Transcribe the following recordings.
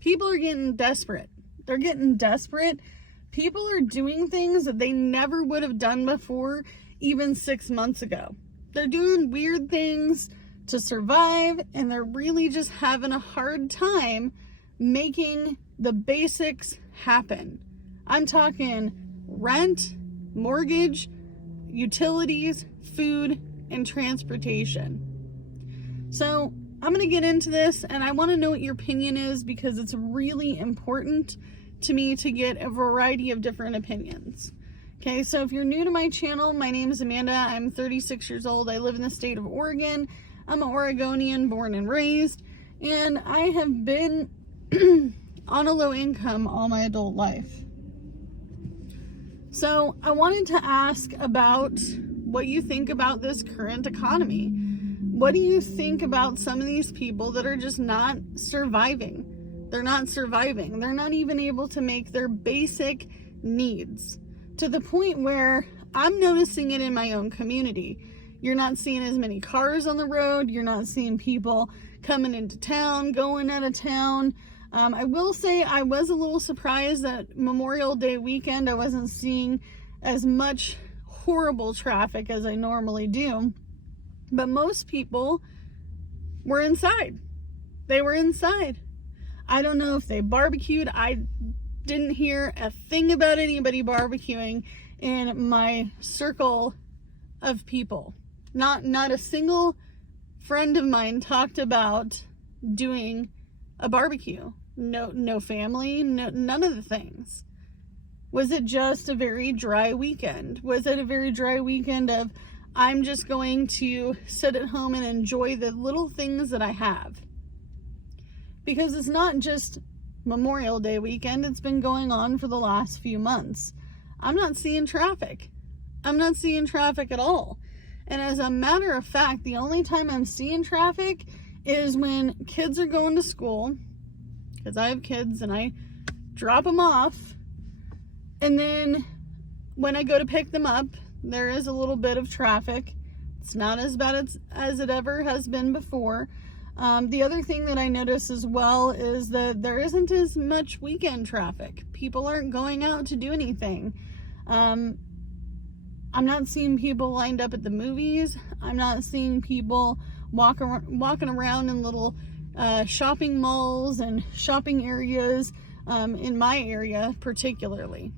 People are getting desperate. They're getting desperate. People are doing things that they never would have done before, even 6 months ago. They're doing weird things to survive, and they're really just having a hard time making the basics happen. I'm talking rent, mortgage, utilities, food, and transportation. So I'm going to get into this, and I want to know what your opinion is, because it's really important to me to get a variety of different opinions. Okay, so if you're new to my channel, my name is Amanda. I'm 36 years old. I live in the state of Oregon. I'm an Oregonian, born and raised, and I have been on a low income all my adult life. So I wanted to ask about what you think about this current economy. What do you think about some of these people that are just not surviving? They're not surviving. They're not even able to make their basic needs, to the point where I'm noticing it in my own community. You're not seeing as many cars on the road. You're not seeing people coming into town, going out of town. I will say I was a little surprised that Memorial Day weekend I wasn't seeing as much horrible traffic as I normally do. But most people were inside. They were inside. I don't know if they barbecued. I didn't hear a thing about anybody barbecuing in my circle of people. Not a single friend of mine talked about doing a barbecue. No family, none of the things. Was it just a very dry weekend? Was it a very dry weekend of, I'm just going to sit at home and enjoy the little things that I have? Because it's not just Memorial Day weekend. It's been going on for the last few months. I'm not seeing traffic. I'm not seeing traffic at all. And as a matter of fact, the only time I'm seeing traffic is when kids are going to school, because I have kids and I drop them off. And then when I go to pick them up, there is a little bit of traffic. It's not as bad as it ever has been before. The other thing that I notice as well is that there isn't as much weekend traffic. People aren't going out to do anything. I'm not seeing people lined up at the movies. I'm not seeing people walking around in little shopping malls and shopping areas in my area particularly.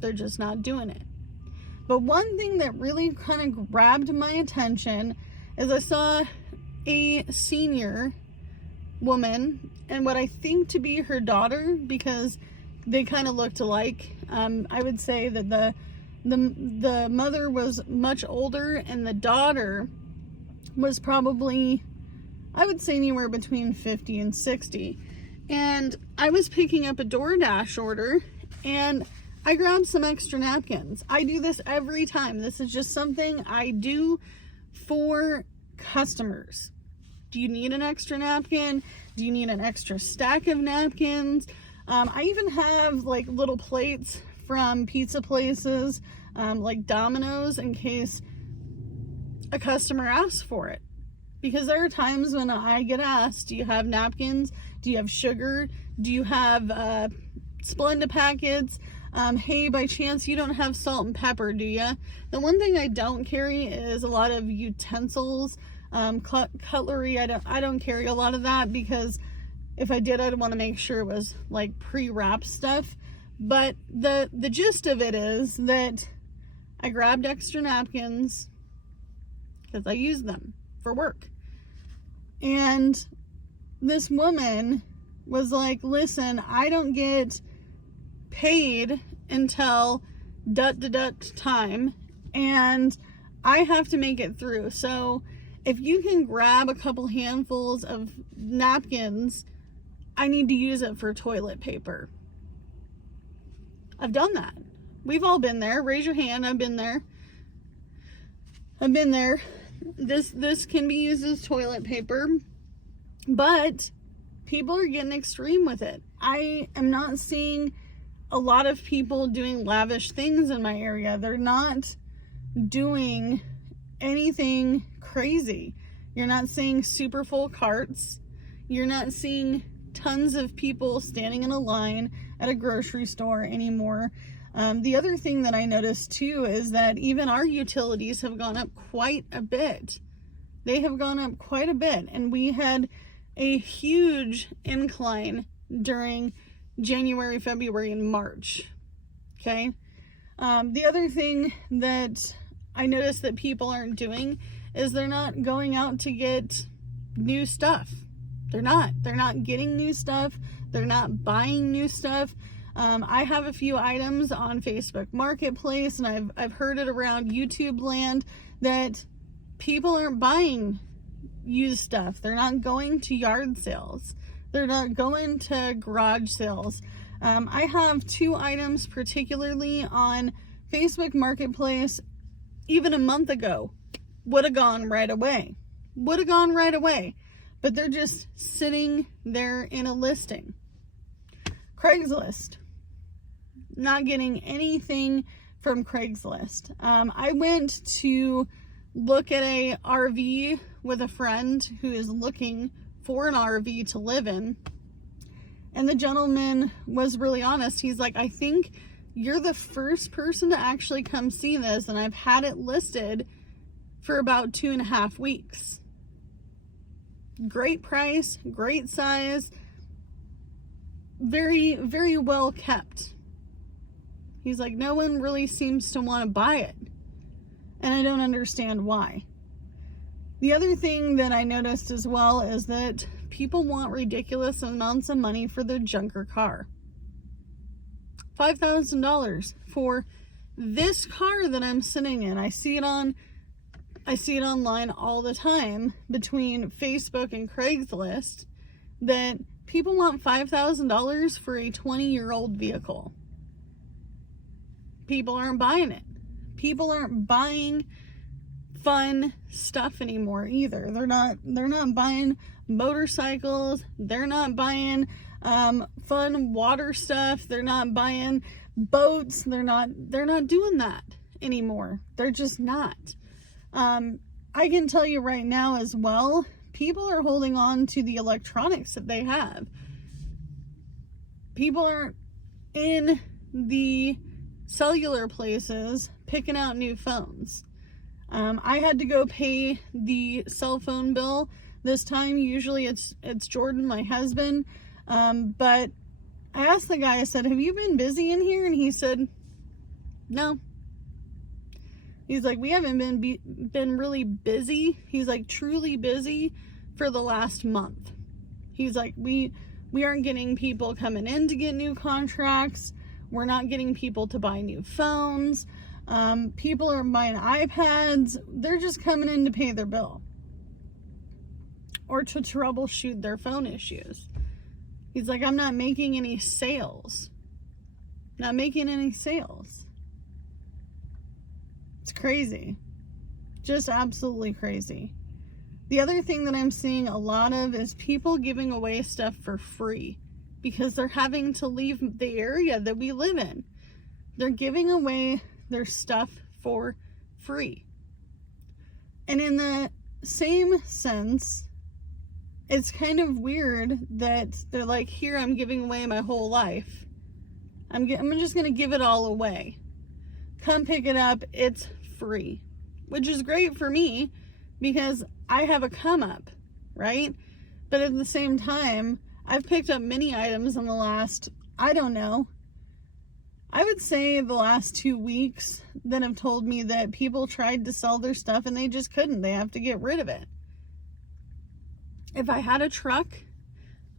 They're just not doing it. But one thing that really kind of grabbed my attention is I saw a senior woman, and what I think to be her daughter, because they kind of looked alike. I would say that the mother was much older, and the daughter was probably, I would say, anywhere between 50 and 60. And I was picking up a DoorDash order, and I grabbed some extra napkins. I do this every time. This is just something I do for customers. Do you need an extra napkin? Do you need an extra stack of napkins? I even have like little plates from pizza places, like Domino's, in case a customer asks for it. Because there are times when I get asked, do you have napkins? Do you have sugar? Do you have Splenda packets? Hey, by chance you don't have salt and pepper, do you? The one thing I don't carry is a lot of utensils, cutlery. I don't carry a lot of that, because if I did, I'd want to make sure it was like pre-wrapped stuff. But the gist of it is that I grabbed extra napkins because I use them for work. And this woman was like, listen, I don't get paid until time, and I have to make it through. So if you can grab a couple handfuls of napkins, I need to use it for toilet paper. I've done that. We've all been there. Raise your hand. I've been there. This can be used as toilet paper, but people are getting extreme with it. I am not seeing a lot of people doing lavish things in my area. They're not doing anything crazy. You're not seeing super full carts. You're not seeing tons of people standing in a line at a grocery store anymore. The other thing that I noticed too is that even our utilities have gone up quite a bit. They have gone up quite a bit, and we had a huge incline during January, February, and March. Okay. The other thing that I noticed that people aren't doing is they're not going out to get new stuff. They're not getting new stuff. They're not buying new stuff. I have a few items on Facebook Marketplace, and I've heard it around YouTube land that people aren't buying used stuff. They're not going to yard sales. They're not going to garage sales. I have 2 items particularly on Facebook Marketplace even a month ago. Would have gone right away. But they're just sitting there in a listing. Craigslist. Not getting anything from Craigslist. I went to look at a RV with a friend who is looking for an RV to live in. And the gentleman was really honest. He's like, I think you're the first person to actually come see this, and I've had it listed for about 2.5 weeks. Great price, great size, very, very well kept. He's like, no one really seems to want to buy it. And I don't understand why. The other thing that I noticed as well is that people want ridiculous amounts of money for their junker car. $5,000 for this car that I'm sitting in. I see it online all the time between Facebook and Craigslist that people want $5,000 for a 20-year-old vehicle. People aren't buying it. People aren't buying fun stuff anymore either. They're not buying motorcycles. They're not buying fun water stuff. They're not buying boats. They're not doing that anymore. They're just not. I can tell you right now as well, people are holding on to the electronics that they have. People aren't in the cellular places picking out new phones. I had to go pay the cell phone bill this time. Usually it's Jordan, my husband. But I asked the guy, I said, have you been busy in here? And he said, no. He's like, we haven't been really busy. He's like, truly busy for the last month. He's like, we aren't getting people coming in to get new contracts. We're not getting people to buy new phones. People are buying iPads. They're just coming in to pay their bill or to troubleshoot their phone issues. He's like, I'm not making any sales. Not making any sales. It's crazy. Just absolutely crazy. The other thing that I'm seeing a lot of is people giving away stuff for free because they're having to leave the area that we live in. They're giving away their stuff for free. And in the same sense, it's kind of weird that they're like, here, I'm giving away my whole life. I'm just going to give it all away. Come pick it up. It's free, which is great for me because I have a come up, right? But at the same time, I've picked up many items in the last, I don't know, I would say the last 2 weeks that have told me that people tried to sell their stuff and they just couldn't. They have to get rid of it. If I had a truck,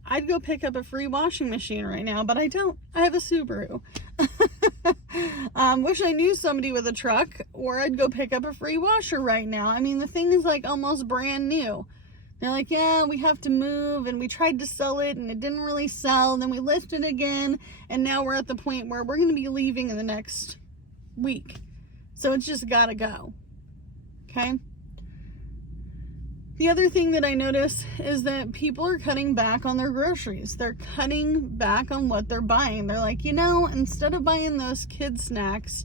I'd go pick up a free washing machine right now, but I don't. I have a Subaru. Wish I knew somebody with a truck, or I'd go pick up a free washer right now. I mean, the thing is like almost brand new. They're like, yeah, we have to move, and we tried to sell it, and it didn't really sell. Then we listed it again, and now we're at the point where we're going to be leaving in the next week. So it's just got to go. Okay? The other thing that I notice is that people are cutting back on their groceries. They're cutting back on what they're buying. They're like, instead of buying those kid snacks,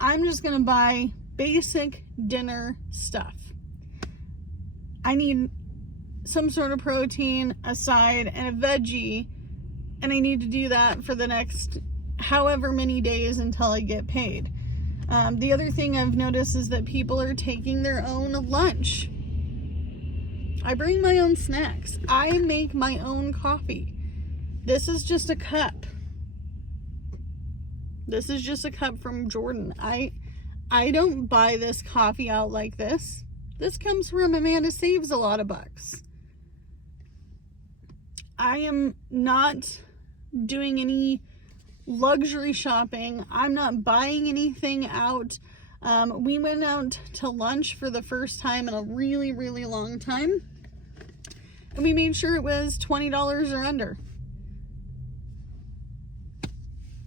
I'm just going to buy basic dinner stuff. I need some sort of protein, a side, and a veggie, and I need to do that for the next however many days until I get paid. The other thing I've noticed is that people are taking their own lunch. I bring my own snacks. I make my own coffee. This is just a cup. This is just a cup from Jordan. I don't buy this coffee out like this. This comes from a man who saves a lot of bucks. I am not doing any luxury shopping. I'm not buying anything out. We went out to lunch for the first time in a really, really long time. And we made sure it was $20 or under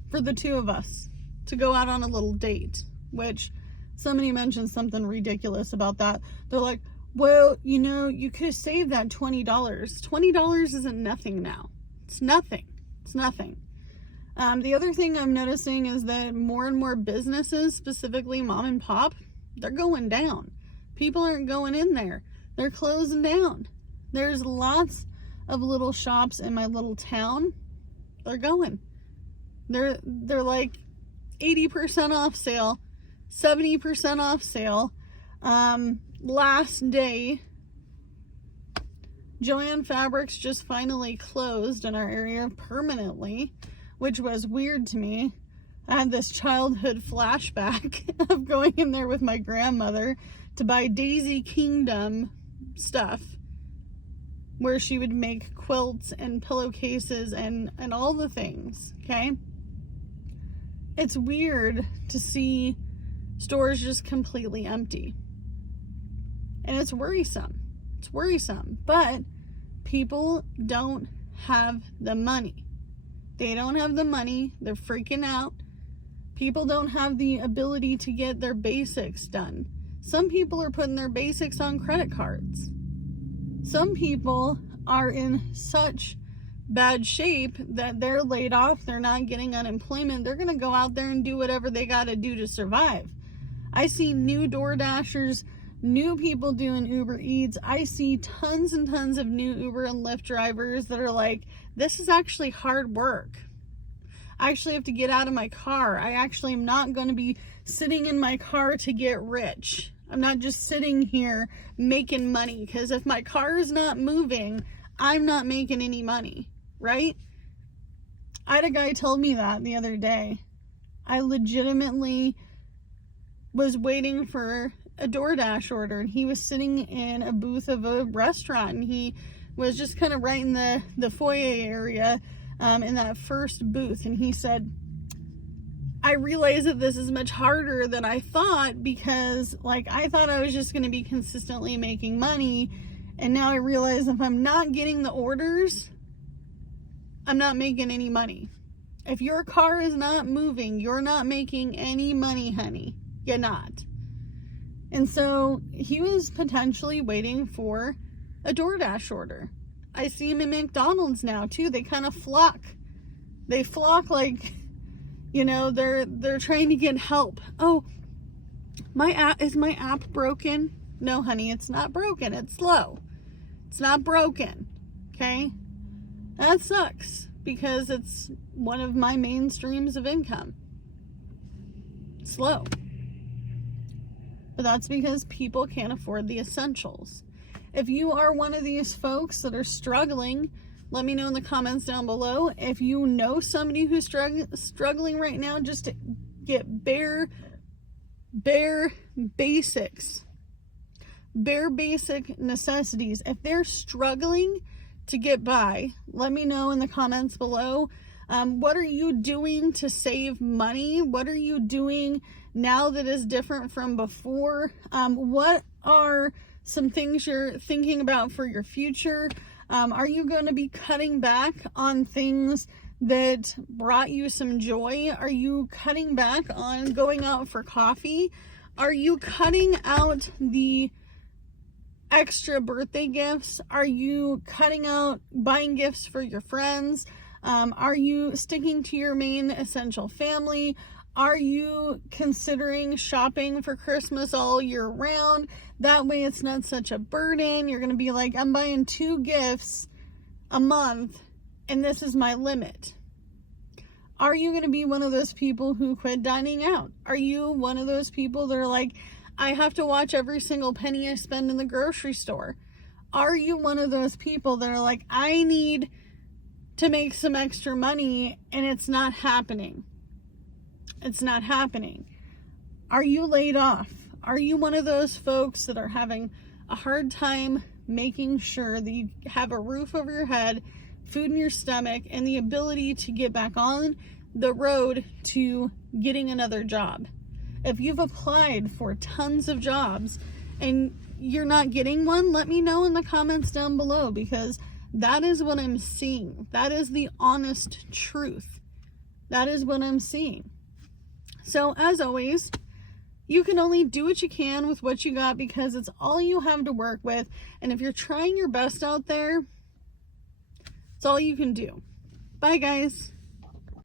for the two of us to go out on a little date, which somebody mentioned something ridiculous about that. They're like, well, you know, you could have saved that $20. $20 isn't nothing now. It's nothing. It's nothing. The other thing I'm noticing is that more and more businesses, specifically mom and pop, they're going down. People aren't going in there. They're closing down. There's lots of little shops in my little town. They're going. They're like 80% off sale, 70% off sale. Last day, Joann Fabrics just finally closed in our area permanently, which was weird to me. I had this childhood flashback of going in there with my grandmother to buy Daisy Kingdom stuff, where she would make quilts and pillowcases and all the things, okay? It's weird to see stores just completely empty. And it's worrisome. It's worrisome. But people don't have the money. They don't have the money. They're freaking out. People don't have the ability to get their basics done. Some people are putting their basics on credit cards. Some people are in such bad shape that they're laid off. They're not getting unemployment. They're going to go out there and do whatever they got to do to survive. I see new Door Dashers, new people doing Uber Eats. I see tons and tons of new Uber and Lyft drivers that are like, this is actually hard work. I actually have to get out of my car. I actually am not going to be sitting in my car to get rich. I'm not just sitting here making money, because if my car is not moving, I'm not making any money, right? I had a guy tell me that the other day. I legitimately was waiting for a DoorDash order, and he was sitting in a booth of a restaurant, and he was just kind of right in the foyer area, in that first booth, and he said, I realize that this is much harder than I thought, because like I thought I was just going to be consistently making money, and now I realize if I'm not getting the orders, I'm not making any money. If your car is not moving, you're not making any money, honey. You're not. And so he was potentially waiting for a DoorDash order. I see him in McDonald's now too. They kind of flock. They flock like, you know, they're trying to get help. Oh, is my app broken? No, honey, it's not broken. It's slow. It's not broken. Okay? That sucks, because it's one of my main streams of income. Slow. But that's because people can't afford the essentials. If you are one of these folks that are struggling, let me know in the comments down below. If you know somebody who's struggling right now, just to get bare basics, bare basic necessities. If they're struggling to get by, let me know in the comments below. What are you doing to save money? What are you doing now that is different from before? What are some things you're thinking about for your future? Are you going to be cutting back on things that brought you some joy? Are you cutting back on going out for coffee? Are you cutting out the extra birthday gifts? Are you cutting out buying gifts for your friends? Are you sticking to your main essential family? Are you considering shopping for Christmas all year round? That way it's not such a burden. You're going to be like, I'm buying 2 gifts a month and this is my limit. Are you going to be one of those people who quit dining out? Are you one of those people that are like, I have to watch every single penny I spend in the grocery store? Are you one of those people that are like, I need to make some extra money and it's not happening? It's not happening. Are you laid off? Are you one of those folks that are having a hard time making sure that you have a roof over your head, food in your stomach, and the ability to get back on the road to getting another job? If you've applied for tons of jobs and you're not getting one, let me know in the comments down below, because that is what I'm seeing. That is the honest truth. That is what I'm seeing. So as always, you can only do what you can with what you got, because it's all you have to work with. And if you're trying your best out there, it's all you can do. Bye, guys.